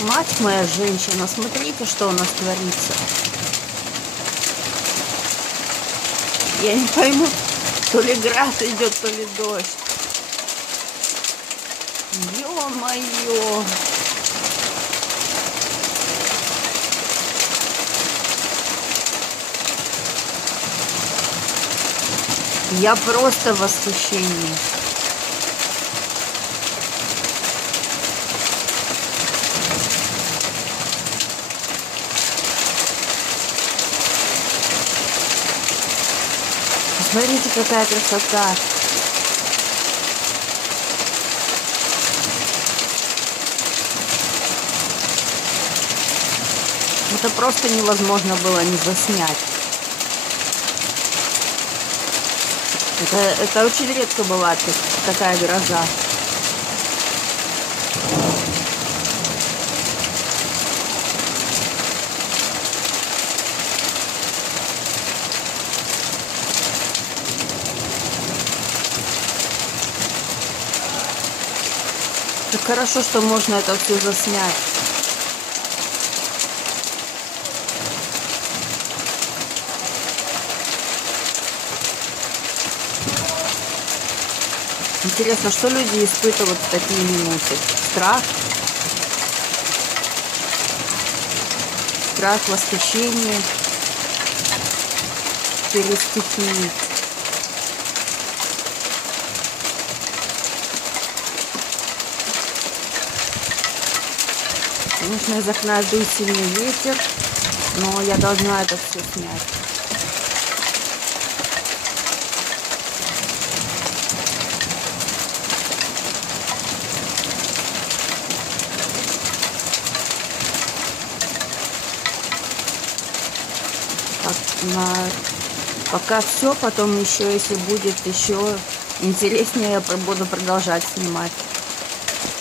Мать моя женщина, смотрите, что у нас творится. Я не пойму, то ли град идет, то ли дождь. Ё-моё! Я просто в восхищении. Смотрите, какая красота. Это просто невозможно было не заснять. Это очень редко бывает такая гроза. Как хорошо, что можно это все заснять. Интересно, что люди испытывают в такие минуты? Страх? Страх, восхищение перед стихией. Конечно, из окна дует сильный ветер, но я должна это все снять. Пока все, потом еще, если будет еще интереснее, я буду продолжать снимать.